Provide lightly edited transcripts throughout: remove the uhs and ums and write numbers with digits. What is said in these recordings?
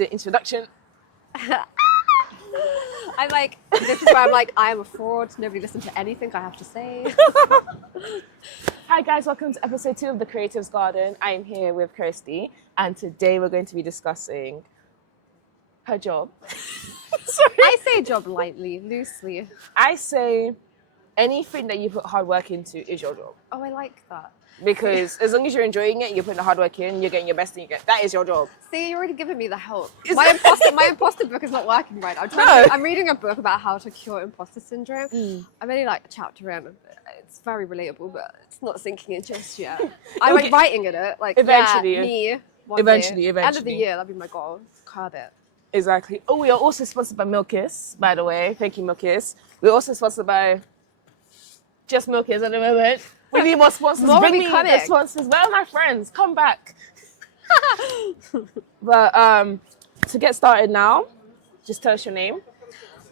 the introduction. I'm like, this is where I'm like, I am a fraud. Nobody listens to anything I have to say. Hi guys, welcome to episode 2 of The Creatives Garden. I am here with Kirsty, and today we're going to be discussing her job. Sorry. I say job lightly, loosely. I say anything that you put hard work into is your job. Oh, I like that. Because as long as you're enjoying it, you're putting the hard work in, you're getting your best, and that is your job. See, you're already giving me the help. Is My that- imposter book is not working right now. No. I'm reading a book about how to cure imposter syndrome. I'm only like a chapter in. It's very relatable, but it's not sinking in just yet. I'm like writing in it. Like, Eventually. yeah, me. One Eventually. day. End of the year, that'll be my goal. Curb it. Exactly. Oh, we are also sponsored by Milkis, by the way. Thank you, Milkis. We're also sponsored by just Milkis at the moment. We need more sponsors. More Bring will me be the coming. sponsors. Where are my friends? Come back. But to get started now, just tell us your name.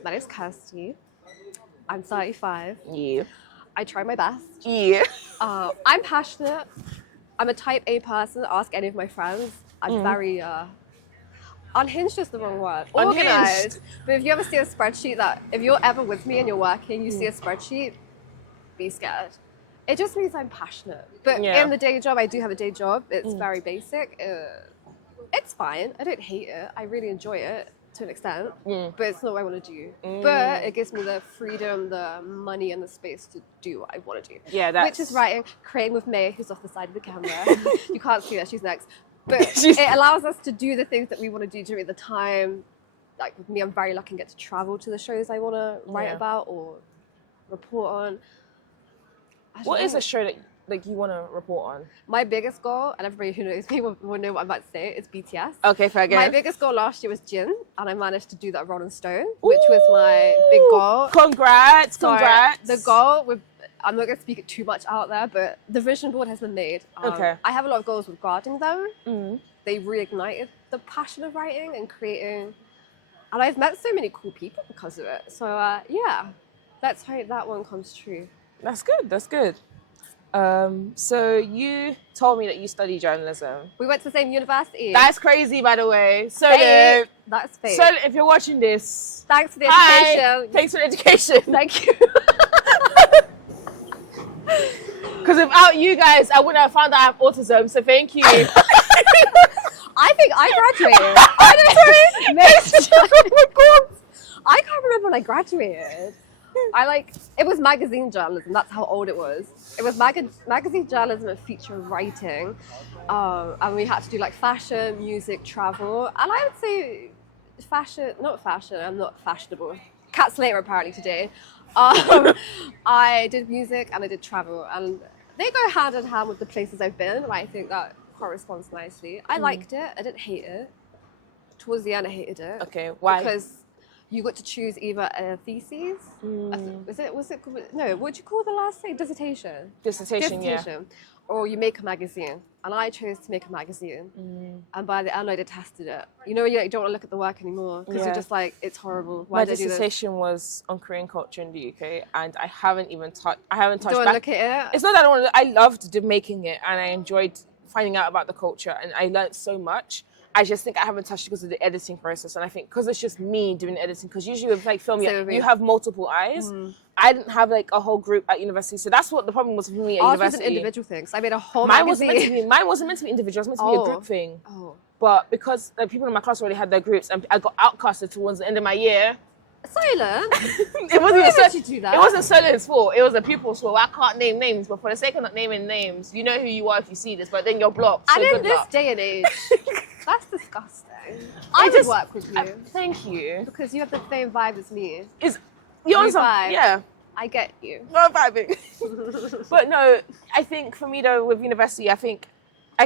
My name's Kirsty. I'm 35. Yeah. I try my best. Yeah. I'm passionate. I'm a type A person. Ask any of my friends. I'm very unhinged is the wrong word. Unhinged. Organized. But if you ever see a spreadsheet if you're ever with me and you're working, you see a spreadsheet, be scared. It just means I'm passionate. But in the day job, I do have a day job. It's very basic. It's fine. I don't hate it. I really enjoy it to an extent. But it's not what I want to do. But it gives me the freedom, the money, and the space to do what I want to do. Yeah, that's... Which is writing, creating with May, who's off the side of the camera. You can't see her. She's next. But it allows us to do the things that we want to do during the time. Like with me, I'm very lucky and get to travel to the shows I want to write about or report on. What is a show that you want to report on? My biggest goal, and everybody who knows me will know what I'm about to say, is BTS. Okay, fair game. My biggest goal last year was Jin, and I managed to do that Rolling Stone, which was my big goal. Congrats. The goal, I'm not going to speak it too much out there, but the vision board has been made. Okay. I have a lot of goals regarding them. They reignited the passion of writing and creating, and I've met so many cool people because of it. So yeah, let's hope that one comes true. That's good. So you told me that you study journalism. We went to the same university. That's crazy, by the way. So fake. That's fake. So if you're watching this, thanks for the hi. education. Thanks for the education. Thank you. Because without you guys, I wouldn't have found out I have autism. So thank you. I think I graduated. I can't remember when I graduated. It was magazine journalism. That's how old it was. It was magazine journalism and feature writing. And we had to do like fashion, music, travel. And I would say not fashion, I'm not fashionable. Cat Slater apparently today. I did music and I did travel. And they go hand in hand with the places I've been. And I think that corresponds nicely. I liked it. I didn't hate it. Towards the end, I hated it. Okay, why? Because you got to choose either a thesis. Was it? No, what do you call the last thing? Dissertation. Yeah. Or you make a magazine, and I chose to make a magazine. And by the end, I detested it. You know, you don't want to look at the work anymore because you're just like, it's horrible. Why My did I do this? dissertation was on Korean culture in the UK, and I haven't touched. Don't want to look at it. It's not that I don't want to. I loved making it, and I enjoyed finding out about the culture, and I learned so much. I just think I haven't touched it because of the editing process, and I think because it's just me doing the editing. Because usually with like film, you have multiple eyes. I didn't have like a whole group at university, so that's what the problem was for me at Ours university. was an individual thing, so I made a whole Mine magazine. wasn't meant to be individual. It was meant to be a group thing. Oh. But because the people in my class already had their groups, and I got outcasted towards the end of my year. Silent. It wasn't Why even would you do that? It wasn't Silent's fault. It was the pupil's fault. I can't name names, but for the sake of not naming names, you know who you are if you see this. But then you're blocked. So And in good this luck. day and age, that's disgusting. I would work with you Thank you. because you have the same vibe as me. You're on We some, vibe. yeah. I get you. Not vibing. But no, I think for me though, with university, I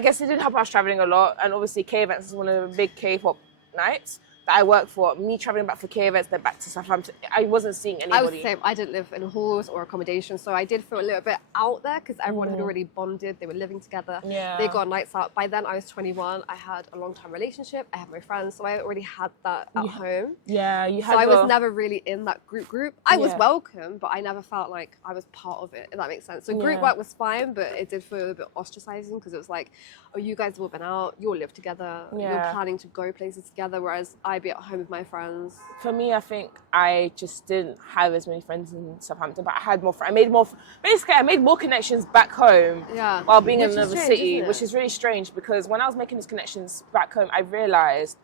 guess it did help. I was traveling a lot, and obviously K events is one of the big K-pop nights. that I work for, me traveling back for K events, then back to Southampton, I wasn't seeing anybody. I was the same. I didn't live in halls or accommodation, so I did feel a little bit out there because everyone had already bonded. They were living together. Yeah. They got nights out. By then, I was 21. I had a long-time relationship. I had my friends, so I already had that at home. Yeah, you had. So I was never really in that group. I was welcome, but I never felt like I was part of it, if that makes sense. So group work was fine, but it did feel a bit ostracizing because it was like, oh, you guys have all been out, you all live together, you're planning to go places together, whereas I'd be at home with my friends. For me, I think I just didn't have as many friends in Southampton, but I had more. I made more connections back home while being in another city, which is really strange because when I was making these connections back home, I realized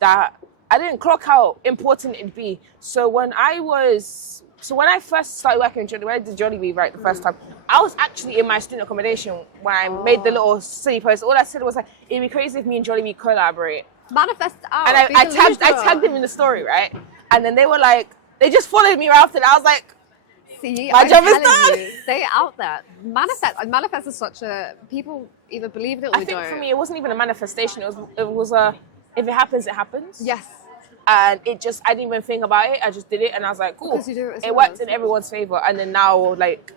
that I didn't clock how important it'd be. So when I first started working in Jollibee, when I did Jollibee the first time, I was actually in my student accommodation when I made the little city post. All I said was like, it'd be crazy if me and Jollibee collaborate. Manifest out. And I tagged them in the story, right? And then they were like, they just followed me right after that. I was like, see, my job is done. Stay out there. Manifest is such a, people either believe in it or don't. I think for me, it wasn't even a manifestation. It was a, if it happens, it happens. Yes. And I didn't even think about it. I just did it, and I was like, cool. It worked in everyone's favor. And then now, like,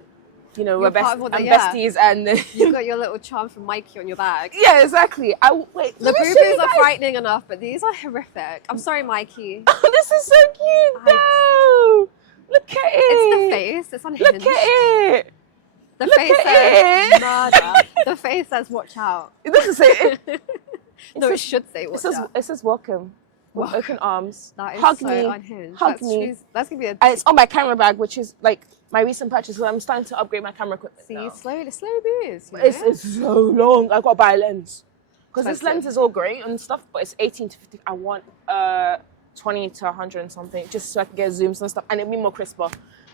you know, we're besties, and you've got your little charm from Mikey on your bag. Yeah, exactly. The groupies are frightening enough, but these are horrific. I'm sorry, Mikey. Oh, this is so cute. No, look at it. It's the face. It's unhinged. Look at it. The face says murder. The face says watch out. It doesn't say it. It should say watch out. It says welcome. With open arms. That is hug so me. unhinged. Hug me. That's gonna be and it's on my camera bag, which is like my recent purchase. So I'm starting to upgrade my camera equipment. See, slowly moves. It's so long. I gotta buy a lens because this lens is all great and stuff, but it's 18 to 50. I want 20 to 100 and something, just so I can get zooms and stuff, and it'll be more crisper.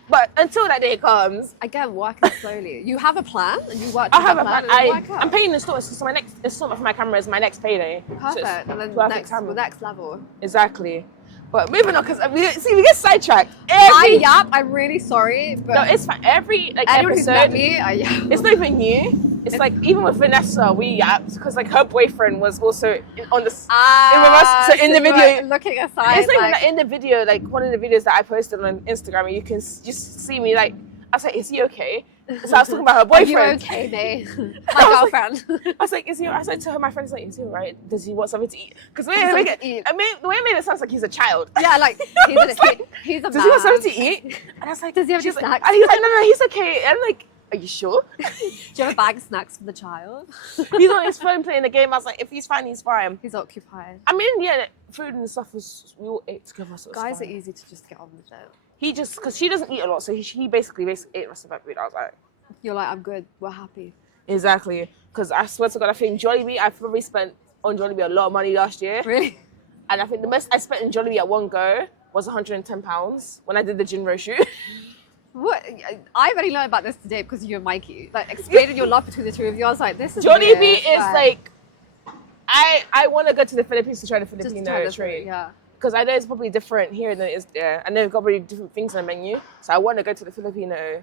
But until that day comes, again, working slowly. You have a plan, and you work. I have a plan. I'm paying installments, so my next installment for my camera is my next payday. Perfect, so and then the next level. Exactly. But moving on, because we get sidetracked. I'm really sorry, but no, it's fine. Every episode, it's not even new. It's like even with Vanessa, we yapped because like her boyfriend was also on the in the video. Looking aside, it's not even in the video. Like one of the videos that I posted on Instagram, and you can just see me like. I was like, "Is he okay?" So I was talking about her boyfriend. Are you okay, babe? My girlfriend. I was like, "Is he?" I said to her, my friend's like, "Is he alright? Does he want something to eat?" Because the way I made it sounds like he's a child. Yeah, like he's a man. Does he want something to eat? And I was like, "Does he have any snacks?" And he's like, "No, he's okay." And I'm like, "Are you sure?" Do you have a bag of snacks for the child? He's on his phone playing the game. I was like, if he's fine, he's fine. He's occupied. I mean, yeah, food and stuff we all ate together. So guys are easy to just get on with it. He just, because she doesn't eat a lot, so he basically ate the rest of my food. I was like, you're like, I'm good. We're happy. Exactly. Because I swear to God, I think Jollibee, I probably spent on Jollibee a lot of money last year. Really? And I think the most I spent in Jollibee at one go was £110 when I did the Jinro shoot. What? I've only learned about this today because you and Mikey. Like, explaining your love between the two of you. I was like, this is Jollibee weird. is like, I want to go to the Philippines to try the Filipino trade. Yeah. Because I know it's probably different here than it is there. And they've got really different things on the menu. So I want to go to the Filipino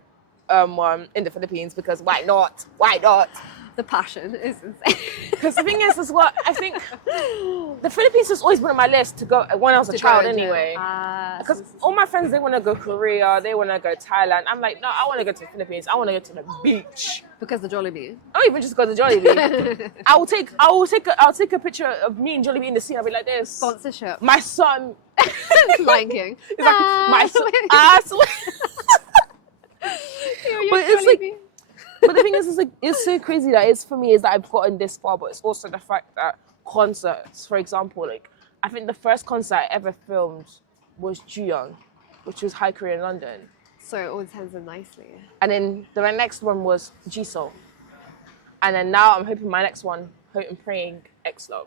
one in the Philippines because why not? Why not? The passion is insane. Because the thing is what I think the Philippines has always been on my list to go when I was a child anyway. Because all my friends, they want to go Korea, they want to go Thailand. I'm like, no, I want to go to the Philippines. I want to go to the beach. Because the Jollibee. I don't even just go to Jollibee. I'll take a picture of me and Jollibee in the scene. I'll be like this. Sponsorship. My son. Lion King. It's like my son. I swear. But it's like. But the thing is, it's so crazy that it's for me is that I've gotten this far, but it's also the fact that concerts, for example, like I think the first concert I ever filmed was Jooyoung, which was High Korea in London. So it all ends in nicely. And then the next one was Jisoo. And then now I'm hoping my next one, I'm praying X-Love.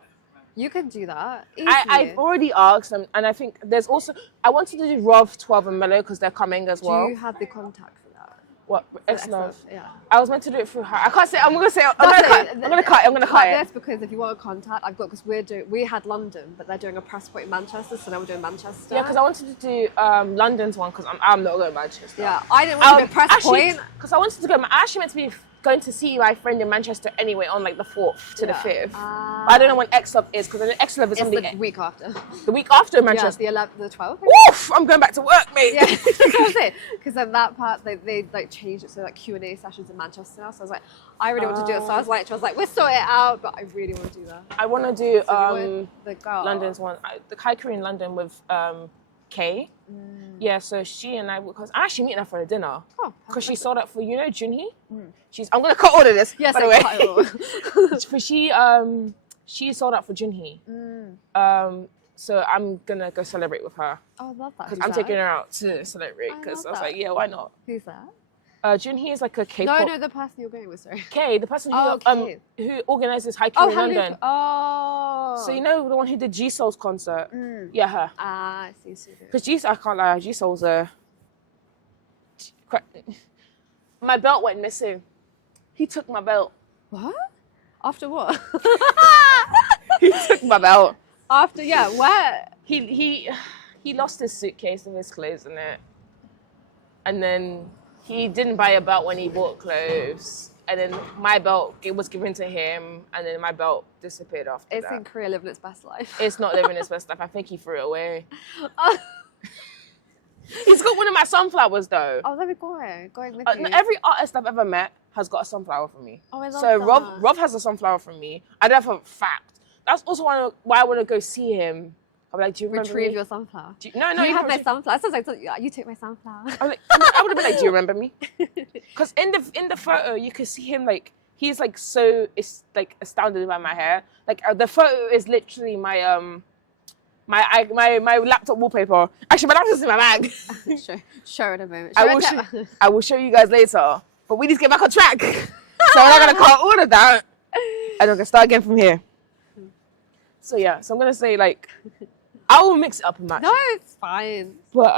You can do that. I've already asked them, and I think there's also, I wanted to do Rov 12 and Mellow because they're coming as well. Do you have the contact? What? X-Love? Yeah. I was meant to do it through her. I can't say. I'm gonna cut. This because if you want a contact, I've got because we had London, but they're doing a press point in Manchester, so now we're doing Manchester. Yeah, because I wanted to do London's one because I'm not going to Manchester. Yeah, I didn't want to do a press point because I wanted to go. I actually meant to be going to see my friend in Manchester anyway on like the 4th to the 5th. But I don't know when X Love is because X Love is on the week after. The week after in Manchester. Yeah, the 12th. Oof! I'm going back to work, mate. Yeah, that's it. Because then that part they like changed it so like Q&A sessions in Manchester now. So I was like, I really want to do it. So I was like, we'll sort it out, but I really want to do that. I want to do the girl. London's one, the Haiku in London with Kay. Yeah, so she and I, because I'm actually meeting her for a dinner. Oh, because she sold out for, you know, Junhee? I'm gonna cut all of this. Yes, by the way. But she sold out for Junhee. So I'm gonna go celebrate with her. Oh, I love that. Because I'm taking her out to celebrate. Because I was like, yeah, why not? Who's that? Junhee is like a K-pop. No, the person you're going with, sorry. Kay, the person who organizes Haiku in London. Oh. So you know the one who did G-Soul's concert? Yeah, her. Ah, I see. Because I can't lie, G-Soul's my belt went missing. He took my belt. What? After what? He took my belt. After, yeah, where? He lost his suitcase and his clothes in it. And then he didn't buy a belt when he bought clothes. And then my belt, it was given to him. And then my belt disappeared after that. It's in Korea living its best life. It's not living its best life. I think he threw it away. He's got one of my sunflowers though. Oh, let me going with you. Every artist I've ever met has got a sunflower from me. Oh, I love so that. Rob has a sunflower from me. I know for a fact. That's also why I want to go see him. I'm like, do you remember Retrieve me? your sunflower. No, you have my sunflower. It sounds like you took my sunflower. I'm like, I would have been like, do you remember me? Because in the photo, you could see him like he's like so astounded by my hair. Like the photo is literally my my laptop wallpaper. Actually, my laptop's in my bag. Show in a moment. I will show you guys later. But we need to get back on track. So we're not gonna cut all of that. And we're gonna start again from here. So yeah, so I'm gonna say like I will mix it up and match. No, it's fine. But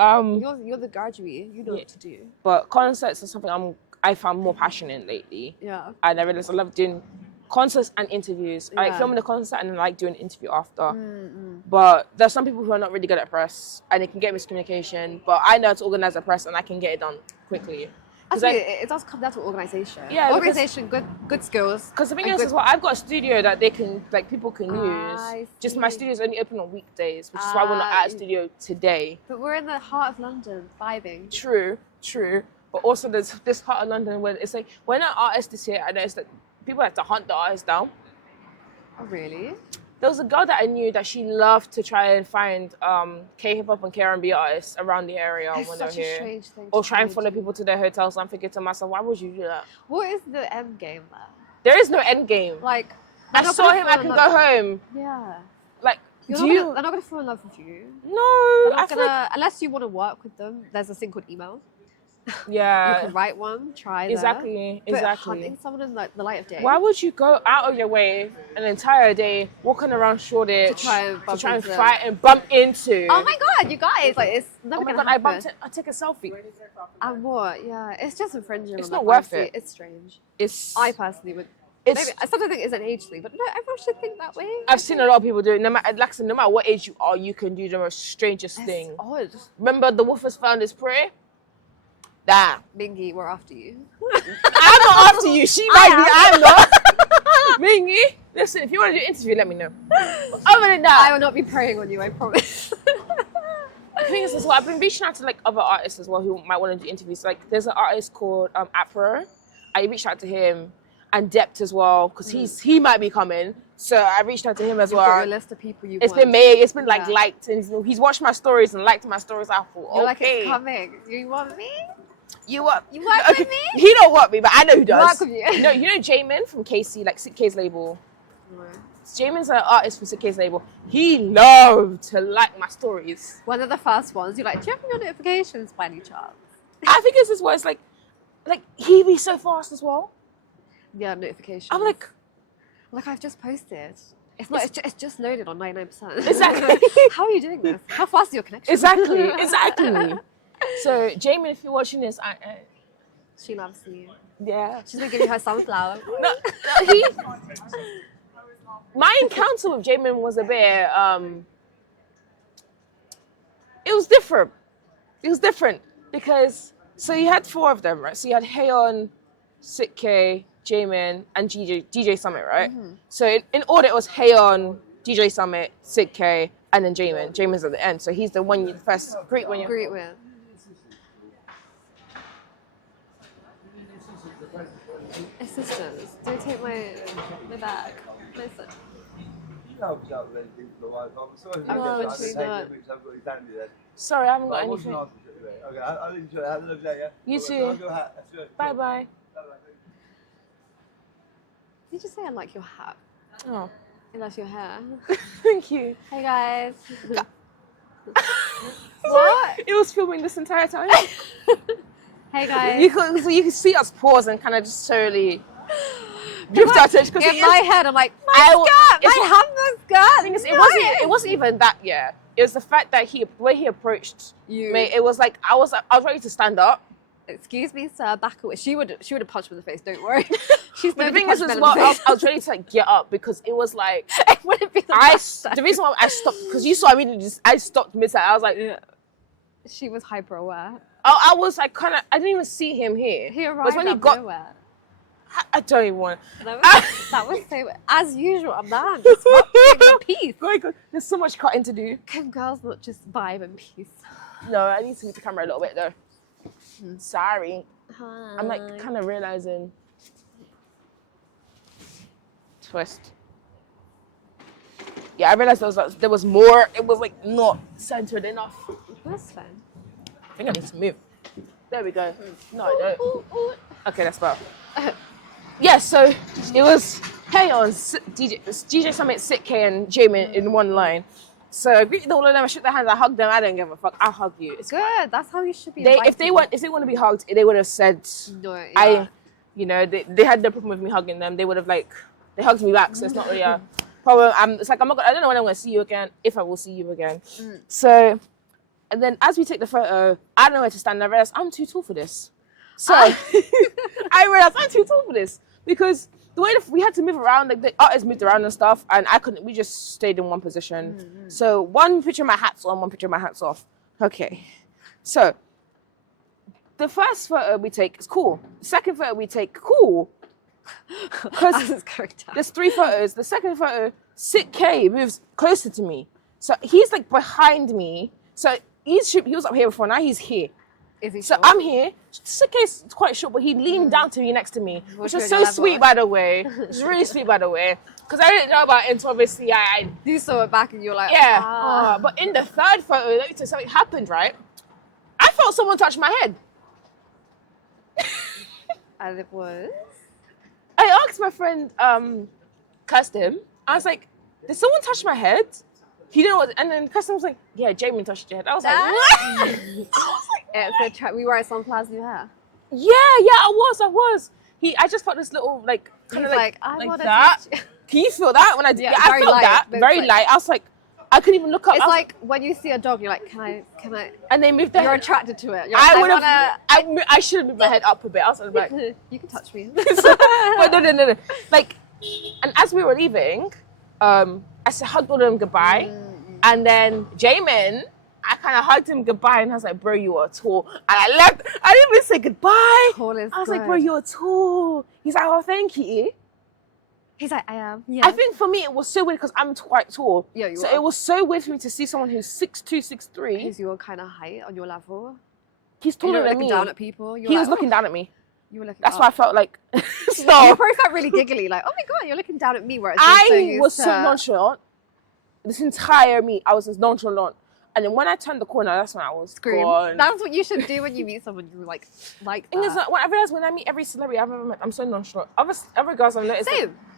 you're the graduate. You know what to do. But concerts is something I found more passionate in lately. Yeah. And I realized I love doing concerts and interviews. I like filming the concert and then like doing an interview after. But there's some people who are not really good at press and they can get miscommunication. But I know how to organize a press and I can get it done quickly. It does come down to organization. Yeah, organization, good skills. Because the thing is, well, I've got a studio that people can use. Just my studio's only open on weekdays, which is why we're not at a studio today. But we're in the heart of London, vibing. True. But also there's this part of London where it's like when an artist is here, I noticed that people like to hunt the artist down. Oh really? There was a girl that I knew that she loved to try and find K-hip hop and K-R&B artists around the area when they're here. Strange thing or try and follow people to their hotels. I'm thinking to myself, why would you do that? What is the end game there? There is no end game. Like, I saw him, I can go home. Yeah. Like, they're not going to fall in love with you. No. Unless you want to work with them, there's a thing called email. Yeah. You can write one, try that. Exactly. But hunting someone in the light of day. Why would you go out of your way an entire day walking around Shoreditch to try and fight and bump into? Oh my god, you guys! Like it's never gonna happen. I took a selfie. And what? Yeah, it's just infringing. It's not worth it. It's strange. I personally would. Maybe I sometimes think it's an age thing, but no, everyone should think that way. I've seen a lot of people do it. No matter what age you are, you can do the most strangest thing. Odd. Remember the wolf has found his prey? That. Mingy, we're after you. I'm not after you. She might be. I'm not. Mingy, listen, if you want to do an interview, let me know. But other than that, I will not be preying on you, I promise. The thing is as well, I've been reaching out to like other artists as well who might want to do interviews. Like there's an artist called Afro. I reached out to him and Dept as well because he might be coming. So I reached out to him as well. Got a list of people you It's been made. It's been like liked and he's watched my stories and liked my stories. I thought, You're like, it's coming. You want me? You work with me? He don't want me, but I know who does. Work with you. No, you know Jamin from KC, like Sick K's label. Jamin's an artist from Sick K's label. He loved to like my stories. One of the first ones, you're like, do you have your notifications by any chance? I think it's as well. It's like he be so fast as well. Yeah, notifications. I'm like I've just posted. It's just loaded on 99%. Exactly. How are you doing this? How fast is your connection? Exactly. So, Jamin, if you're watching this, she loves you. Yeah. She's gonna give you her sunflower. My encounter with Jamin was a bit. It was different. Because you had 4 of them, right? So you had Haeyeon, Sick K, Jaemin, and DJ Summit, right? So in order, it was Haeyeon, DJ Summit, Sick K, and then Jaemin. Jaemin's at the end, so he's the one you first greet when you Greet with. Assistants, don't take my bag. Listen. Sorry, I haven't got anything. Okay, I'll enjoy it. Have a lovely day, yeah? You too. Bye bye. Did you just say I like your hat? Oh, I like your hair. thank you. Hey guys. What? It was filming this entire time. Hey guys. You can see us pause and kind of just slowly drift our attention. In my head, I'm like, my skirt, my hammer skirt. It wasn't even that. Yeah, it was the fact that the way he approached you. me. It was like I was ready to stand up. Excuse me, sir. Back away. She would have punched me in the face. Don't worry. She's But the thing is, as well, I was ready to like get up because it was like it wouldn't be the reason why I stopped because you saw I mean I stopped mid. I was like, yeah. She was hyper aware. I was like kind of I didn't even see him here. He arrived when he out got. nowhere. I don't even want. That was so. As usual, I'm not disrupting the peace. Oh my God, there's so much cutting to do. Can girls not just vibe in peace? No, I need to move the camera a little bit though. Sorry. Hi. I'm like kind of realizing. Twist. Yeah, I realized there was more. It was like not centered enough. That's fine. I think I need to move. There we go. No, I don't. Okay, that's better. Yeah, so it was Haeyeon, DJ Summit, Sick K, and Jaemin in one line. So I greeted all of them, I shook their hands, I hugged them, I don't give a fuck, I'll hug you. It's good, that's how you should be. If they want to be hugged, they would have said, no, yeah. They had no problem with me hugging them, they would have they hugged me back, so it's not really a problem. It's like, I don't know when I'm going to see you again, if I will see you again. So, and then as we take the photo, I don't know where to stand, I realized I'm too tall for this. So, I realized I'm too tall for this, because the way we had to move around, like the artists moved around and stuff, and we just stayed in one position. So one picture of my hat's on, one picture of my hat's off. Okay. So the first photo we take is cool. The second photo we take, cool. Because there's 3 photos. The second photo, Sick K moves closer to me. So he's like behind me. So he was up here before, now he's here. Is he so short? I'm here. Sick K's quite short, but he leaned down to me next to me, which was so sweet, by the way. It was really sweet, by the way. Because I didn't know about it until obviously you saw it back and you were like, yeah. Ah. But in the third photo, let me tell you something happened, right? I felt someone touch my head. And it was? I asked my friend, Custom, I was like, did someone touch my head? He didn't know what, and then Custom was like, yeah, Jaemin touched your head. I was like, what? I was like, we were at some plaza you hair. Yeah, I was. I just felt this little, like, kind of like that. Can you feel that? When I did, I felt light, that, very light. I was like, I couldn't even look up. It's like when you see a dog, you're like, can I? And they moved their You're attracted to it. I should have moved my head up a bit. I was like, you can touch me. But no. Like, and as we were leaving, I hugged all of them goodbye. And then Jaemin, I kind of hugged him goodbye, and I was like, bro, you are tall. And I left. I didn't even say goodbye. I was like, bro, you're tall. He's like, oh, thank you. He's like, I am. Yeah. I think for me, it was so weird because I'm quite tall. Yeah, you so are. It was so weird for me to see someone who's 6'2", 6'3". Because your kind of height on your level. He's taller than me. Down at people. He was looking down at me. You were looking. That's why I felt like. Stop. You probably felt really giggly, like, oh my God, you're looking down at me. Whereas I was so nonchalant. This entire meet, I was just nonchalant. And then when I turned the corner, that's when I was gone. That's what you should do when you meet someone you like that. Thing is, when I realized when I meet every celebrity I've ever met, I'm so nonchalant. Other girls I've noticed,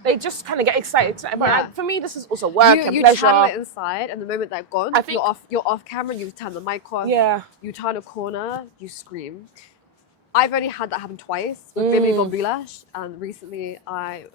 they just kind of get excited. But for me, this is also work and pleasure. You channel it inside, and the moment they're gone, you're off camera, you turn the mic off, you turn a corner, you scream. I've only had that happen twice with Bimini Von Boulash, and recently I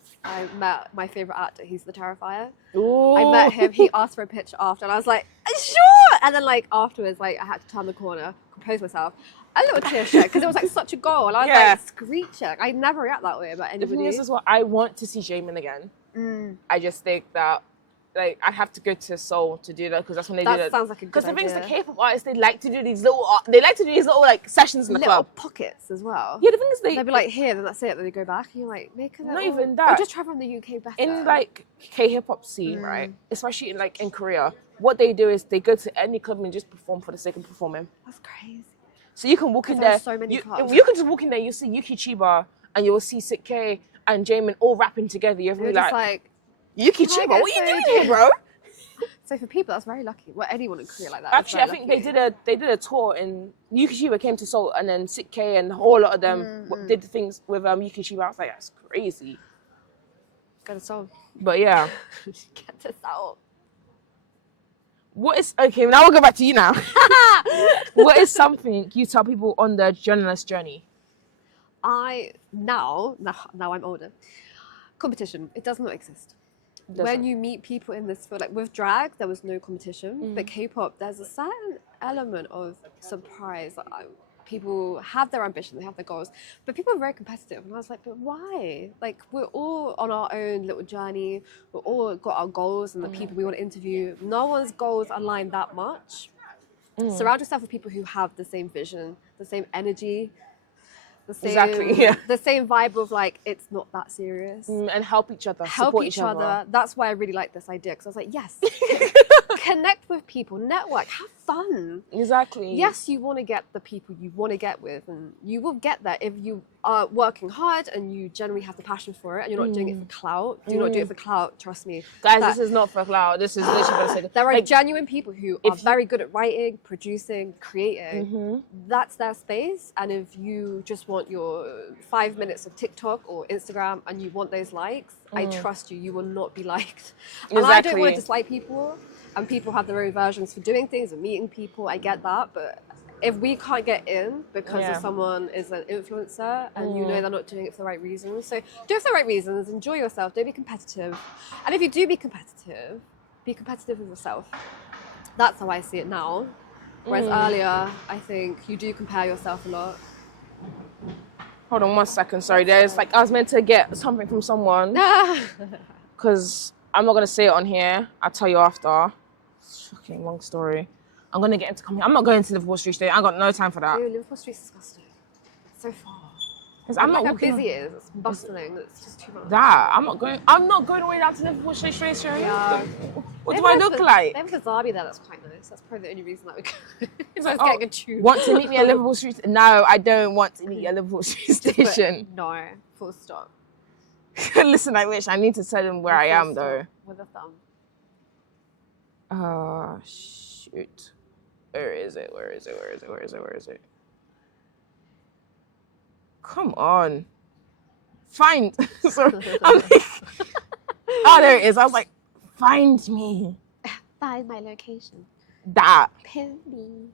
met my favourite actor. He's the Terrifier. Ooh. I met him. He asked for a picture after, and I was like, sure. And then afterwards, I had to turn the corner, compose myself. A little tear shed because it was like such a goal, and I was like screeching. I never react that way about anybody. The thing is what I want to see Jaemin again. I just think that like I have to go to Seoul to do that because that's when they do That that. sounds like a good Because the thing is, the idea. K-pop artists, they like to do these little like sessions in the Little club. pockets as well. Yeah, the thing is, They'll be like, here, then that's it. Then they go back, and you're like, make a Not little... even Or that. just travel in the UK better. in like K-hip-hop scene, right? Especially in Korea, what they do is they go to any club and just perform for the sake of performing. That's crazy. So you can walk in There are there. so many clubs. You can just walk in there. You see Yuki Chiba and you will see Sick K and Jamin all rapping together. You're You're really just like, like... Yuki "Can I Chiba, get what are you a doing photo?" here, bro? So for people, that's very lucky. Well, anyone in Korea like that. Actually, I think they did a tour and Yuki Chiba came to Seoul and then Sick K and a whole lot of them did the things with Yuki Chiba. I was like, that's crazy. Go to Seoul. But yeah, Get to Seoul. what is okay? Now we'll go back to you now. What is something you tell people on the journalist journey? Now I'm older. Competition, it does not exist. When you meet people in this field, like with drag, there was no competition. But K-pop, there's a certain element of surprise. People have their ambition, they have their goals, but people are very competitive. And I was like, but why? Like, we're all on our own little journey. We've all got our goals and the people we want to interview. No one's goals align that much. Surround yourself with people who have the same vision, the same energy, the same, Exactly, yeah. the same vibe of like, it's not that serious. And help each other, Help support each other. That's why I really like this idea, because I was like, yes, connect with people, network, have fun. Exactly. Yes, you want to get the people you want to get with, and you will get that if you are working hard and you generally have the passion for it, and you're not doing it for clout. Do not do it for clout, trust me. Guys, That- this is not for cloud. This is literally for the sake of... there are like, genuine people who are if you- very good at writing, producing, creating. That's their space. And if you just want your 5 minutes of TikTok or Instagram and you want those likes, I trust you, you will not be liked. And I don't want Exactly. to dislike people. And people have their own versions for doing things and meeting people. I get that. But if we can't get in because Yeah. of someone is an influencer and you know they're not doing it for the right reasons. So do it for the right reasons, enjoy yourself, don't be competitive. And if you do be competitive with yourself. That's how I see it now. Whereas earlier, I think you do compare yourself a lot. Hold on 1 second, sorry. There's like, I was meant to get something from someone because I'm not going to say it on here. I'll tell you after. It's fucking long story. I'm going to get into coming. I'm not going to Liverpool Street today. I got no time for that. Dude, Liverpool Street's disgusting. It's so far. Because I'm not Look how walking busy it is. It's bustling. It's just too much. that. I'm not going all the way down to Liverpool Street station. Yeah. What do I look like? They have a Zabi there that's quite nice. That's probably the only reason that we go. It's like, getting a tube. Want to meet me at Liverpool Street? No, I don't want to meet you at Liverpool Street But station. no, full stop. Listen, I wish. I need to tell them where I am, though. With a thumb. Shoot. Where is it? Where is it? Where is it? Where is it? Where is it? Come on. Find. So I'm like, oh, there it is. I was like, find me. That is my location. That. Pin me.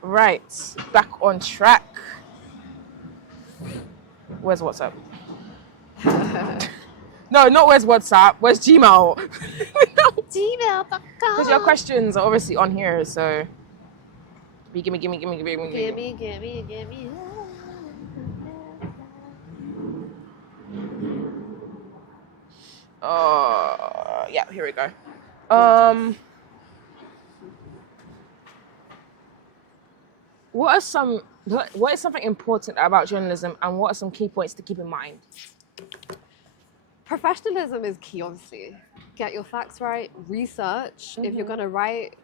Right. Back on track. Where's WhatsApp? No, not where's WhatsApp. Where's Gmail? Gmail.com. Because your questions are obviously on here, so. Gimme. Gimme. Yeah, here we go. What is something important about journalism, and what are some key points to keep in mind? Professionalism is key, obviously. Get your facts right, research. If you're going to write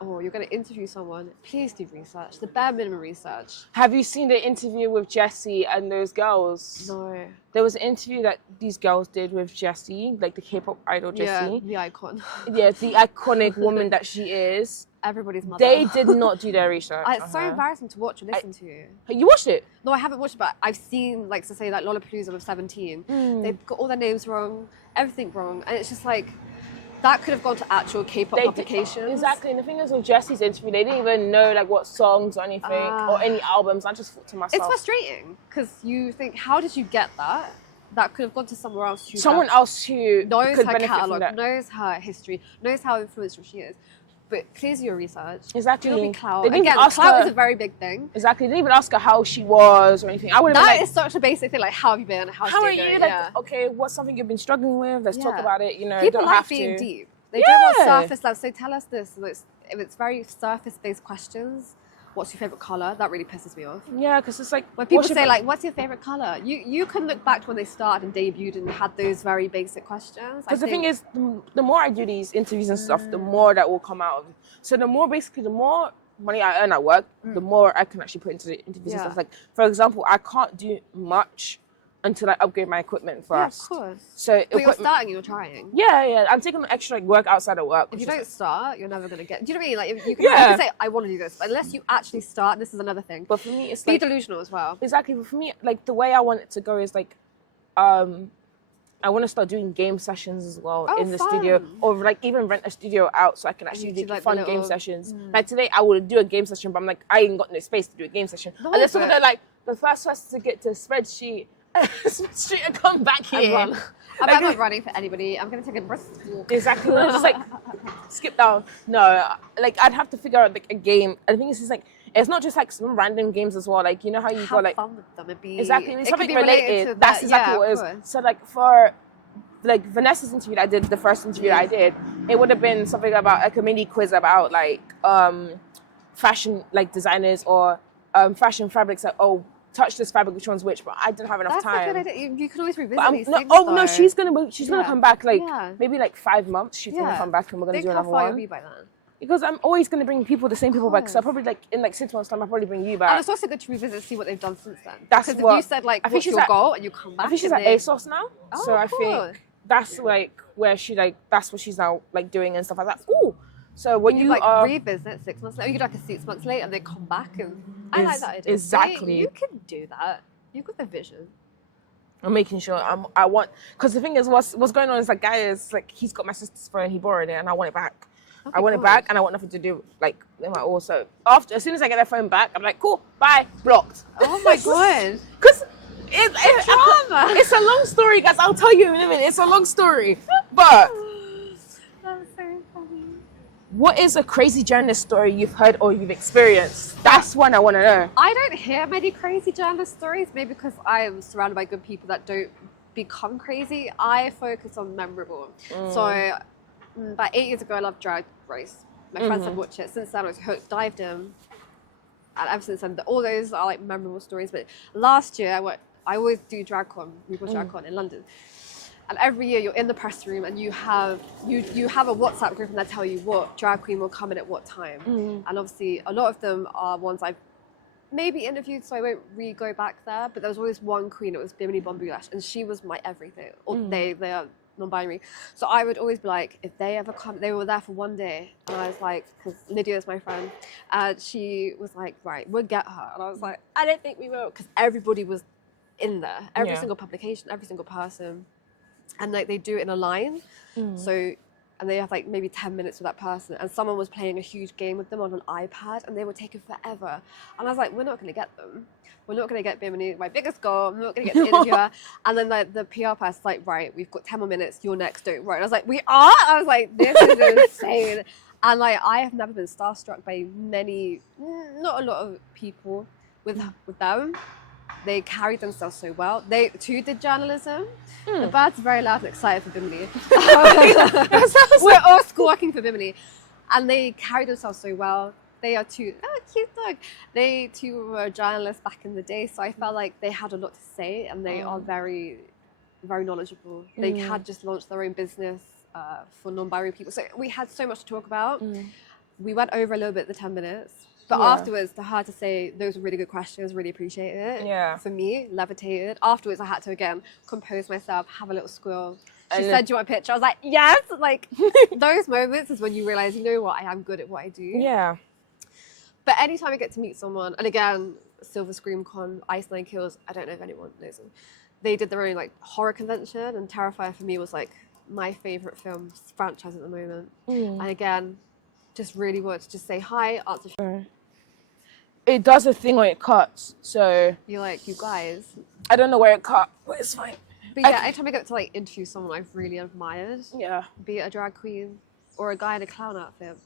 or you're going to interview someone, please do research, the bare minimum research. Have you seen the interview with Jessie and those girls? No. There was an interview that these girls did with Jessie, like the K-pop idol Yeah, Jessie. the icon. Yeah, the iconic woman that she is. Everybody's mother. They did not do their research. It's so embarrassing to watch and listen to. You watched it? No, I haven't watched it, but I've seen, like, to say, like, Lollapalooza with 17. They've got all their names wrong, everything wrong. And it's just like, that could have gone to actual K-pop publications. Exactly. And the thing is with Jessie's interview, they didn't even know like what songs or anything or any albums. I just thought to myself. It's frustrating because you think, how did you get that? that could have gone to somewhere else. Someone else who knows could her benefit from catalogue, that. knows her history, knows how influential she is. But please do your research. Exactly. Do not be clout. They didn't Again, ask clout her- is a very big thing. Exactly. They didn't even ask her how she was or anything. I would have been That like, is such a basic thing. Like, how have you been? How how are you you? doing? Like, Yeah. okay, what's something you've been struggling with? Let's talk Yeah. about it. You know, People don't like have being to. deep. They don't want Yeah. surface level. So tell us this. If it's very surface-based questions, what's your favorite color? That really pisses me off. Yeah, because it's like When people what's your say fa- like, "What's your favorite color?" You can look back to when they started and debuted and had those very basic questions. Because the thing is, the more I do these interviews and stuff, the more that will come out of it. So the more money I earn at work, the more I can actually put into the interviews and Yeah. stuff. Like, for example, I can't do much until I upgrade my equipment first. of course. So But you're equipment- starting, you're trying. yeah, I'm taking extra like work outside of work. If which you is don't start, you're never gonna get. Do you know what I mean? Like, if you can, Yeah. you can say, "I want to do this," but unless you actually start, this is another thing. But for me, it's Be like delusional as well. exactly. But for me, like the way I want it to go is like, I want to start doing game sessions as well Oh, in the studio, fun. or like even rent a studio out so I can actually you do do, like, the fun little- game sessions. Like today, I would do a game session, but I'm like, I ain't got no space to do a game session. No, Unless someone but- like the first person to get to spreadsheet, spreadsheet and come back here. I'm Like- not running for anybody. I'm gonna take a brisk walk. Exactly. Just like skip down. No, like I'd have to figure out like a game. I think it's just like it's not just like some random games as well. Like you know how you Have got like fun with them. It'd be exactly it something could be related. to That's that. exactly Yeah, what it of is. course. So like for like Vanessa's interview that I did, the first interview that I did, it would have been something about like a mini quiz about like fashion like designers or fashion fabrics. Like touch this fabric, which one's which? But I didn't have enough That's time. a good idea. You can always revisit But these no, things. no, though. she's gonna Yeah. come back like Yeah. maybe like 5 months. She's gonna come back and we're gonna Think do how another far you'll one. be by then. Because I'm always gonna bring the same people back. So I'll course. probably like in like 6 months time, I'll probably bring you And back. it's also good to revisit, see what they've done since then. That's because what- if you said like, I think what's she's your at- goal, and you come back. I think she's and at they- ASOS now. Oh, So I cool. think that's like where she like that's what she's now like doing and stuff like that. Ooh. So when You you like are revisit 6 months later. You could like a 6 months later, and they come back, and I like that idea. Exactly. See, you can do that. You've got the vision. I'm making sure I want because the thing is what's going on is like guy is like he's got my sister's phone, he borrowed it and I want it back. Okay, I want it cool. back and I want nothing to do like with my all. So as soon as I get that phone back, I'm like, cool, bye, blocked. Oh my god. Because Drama. it's a long story, guys. I'll tell you in a minute. It's a long story. But That's so funny. what is a crazy journalist story you've heard or you've experienced? That's one I want to know. I don't hear many crazy journalist stories, maybe because I am surrounded by good people that don't become crazy. I focus on memorable. So about 8 years ago, I loved Drag Race. My friends have watched it. Since then, I was hooked, dived in. And ever since then, all those are like memorable stories. But last year, I always do DragCon, RuPaul's DragCon in London. And every year you're in the press room and you have a WhatsApp group and they tell you what drag queen will come in at what time. And obviously a lot of them are ones I've maybe interviewed, so I won't re-go back there. But there was always one queen, it was Bimini Bon Voyage, and she was my everything. Or they are non-binary. So I would always be like, if they ever come, they were there for one day. And I was like, because Lydia is my friend, and she was like, right, we'll get her. And I was like, I don't think we will, because everybody was in there. Every Yeah. single publication, every single person. And like they do it in a line. So, and they have like maybe 10 minutes with that person. And someone was playing a huge game with them on an iPad and they were taking forever. And I was like, we're not going to get them. We're not going to get Bimini, my biggest goal. I'm not going to get the interviewer. And then like the PR person's like, right, we've got 10 more minutes. You're next, don't worry. And I was like, we are? I was like, this is insane. And like, I have never been starstruck by not a lot of people with them. They carried themselves so well. They too did journalism. The birds are very loud and excited for Bimini. We're all squawking for Bimini. And they carried themselves so well. They are too, cute dog. They too were journalists back in the day. So I felt like they had a lot to say and they are very, very knowledgeable. They had just launched their own business for non-binary people. So we had so much to talk about. We went over a little bit the 10 minutes. But Yeah. afterwards, to her to say, those were really good questions, really appreciate it. Yeah. For me, levitated. Afterwards, I had to, again, compose myself, have a little squirrel. She And said, do you want a picture? I was like, yes! Like, those moments is when you realize, you know what, I am good at what I do. Yeah. But anytime I get to meet someone, and again, Silver Scream Con, Ice Nine Kills, I don't know if anyone knows them. They did their own like horror convention, and Terrifier for me was like my favorite film franchise at the moment. And again, just really wanted to just say hi, answer. It does a thing where it cuts. So You're like, you guys. I don't know where it cut, but it's fine. But yeah, anytime I get to like interview someone I've really admired, Yeah. be it a drag queen or a guy in a clown outfit,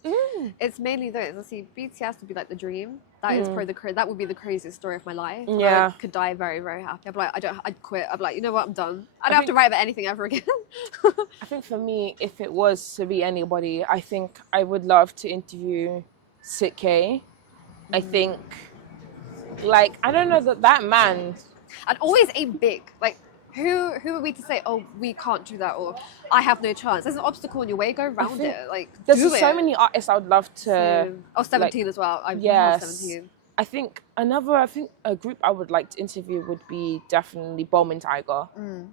it's mainly those. Obviously, BTS would be like the dream. That is probably that would be the craziest story of my life. Yeah. I could die very, very happy. I'd be like, I'd quit. I'd be like, you know what, I'm done. I don't have to write about anything ever again. I think for me, if it was to be anybody, I think I would love to interview Sit K. I think, like, I don't know that man. And always aim big. Like, who are we to say, oh, we can't do that, or I have no chance? There's an obstacle in your way, go around it. Like, There's do so it. many artists I would love to. 17 as well. I love Yes. 17. I think a group I would like to interview would be definitely Bowman Tiger.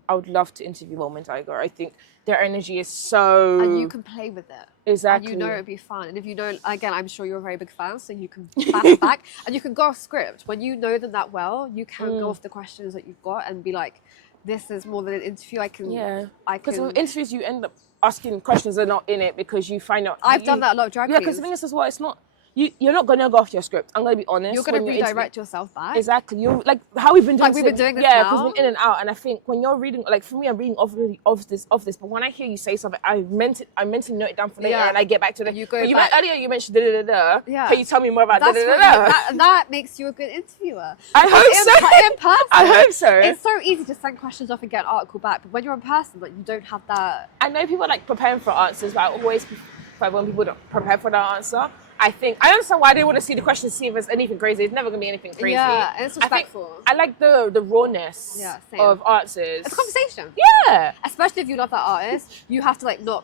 I would love to interview Bowman Tiger. I think their energy is so... And you can play with it. Exactly. And you know it'd be fun. And if you know, again, I'm sure you're a very big fan, so you can back back and you can go off script. When you know them that well, you can go off the questions that you've got and be like, this is more than an interview. Because with interviews, you end up asking questions that are not in it because you find out... I've done that a lot of drag queens. Yeah, because the thing is as well, it's not... You're not gonna go off your script. I'm gonna be honest. You're gonna redirect yourself back. Exactly. You like how we've been doing. Like we've been doing this yeah, now. because we're in and out. And I think when you're reading, like for me, I'm reading off this. But when I hear you say something, I mentally note it down for later, and I get back to it. You go. Earlier you mentioned da da da da. Yeah. Can you tell me more about da da da da? That makes you a good interviewer. I hope so. In person, I hope so. It's so easy to send questions off and get an article back, but when you're in person, like you don't have that. I know people are like preparing for answers, but I always prefer when people don't prepare for that answer. I understand why they want to see the question, see if there's anything crazy. It's never going to be anything crazy. Yeah, and it's respectful. I like the rawness of answers. It's a conversation. Yeah. Especially if you love that artist, you have to like not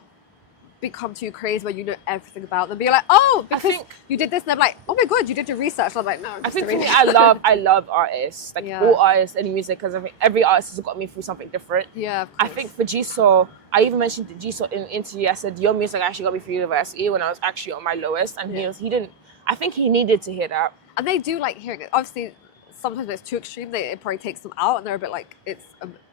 become too crazy where you know everything about them. But you're like, oh, because you did this, and they're like, oh my god, you did your research. And I'm like, no. I think for me, I love artists, like all artists, any music, because I think every artist has got me through something different. Yeah, of course. I think for Jisoo, I even mentioned to Jisoo in an interview. I said your music actually got me through university when I was actually on my lowest, and he didn't. I think he needed to hear that. And they do like hearing it. Obviously, sometimes when it's too extreme, it probably takes them out, and they're a bit like it's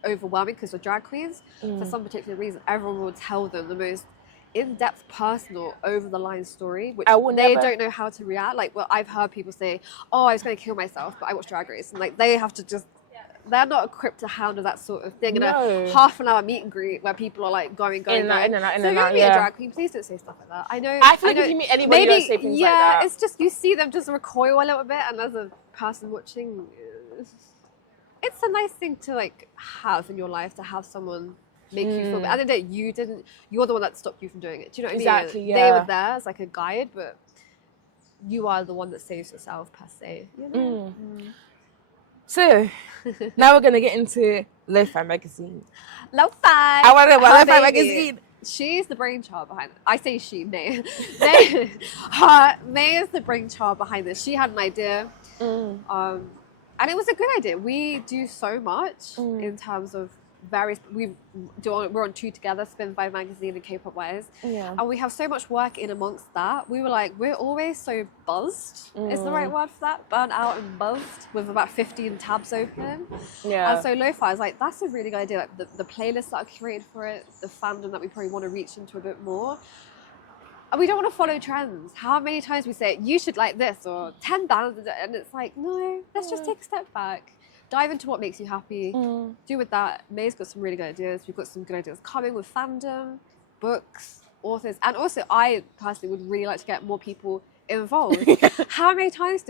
overwhelming because they're drag queens. For some particular reason, everyone will tell them the most in-depth, personal, over-the-line story, which they don't know how to react. Like, well, I've heard people say, "Oh, I was going to kill myself," but I watched Drag Race, and like they have to just—they're not equipped to handle that sort of thing in a half-an-hour meet and greet where people are like going. So if you're gonna be a drag queen, please don't say stuff like that. I know. I feel like if you meet anybody, you don't say things like that. It's just you see them just recoil a little bit, and as a person watching, it's a nice thing to like have in your life to have someone make you feel better. And then you're the one that stopped you from doing it. Do you know what I mean? Exactly, yeah. They were there as like a guide, but you are the one that saves yourself per se. You know? So, now we're going to get into Lo-Fi Magazine. Lo-Fi! I want to Lo-Fi Magazine. She's the brainchild behind it. I say she, May. May is the brainchild behind this. She had an idea. And it was a good idea. We do so much in terms of we're on two together, Spin Vibe Magazine and K-Pop Wise, and we have so much work in amongst that. We were like, we're always so buzzed, is the right word for that, burnt out and buzzed with about 15 tabs open. And so Lo-Fi is like, that's a really good idea, like the playlists that are curated for it, the fandom that we probably want to reach into a bit more. And we don't want to follow trends. How many times we say, you should like this, or 10 bands, and it's like, no, let's just take a step back. Dive into what makes you happy. Do with that. May's got some really good ideas. We've got some good ideas coming with fandom, books, authors, and also I personally would really like to get more people involved. How many times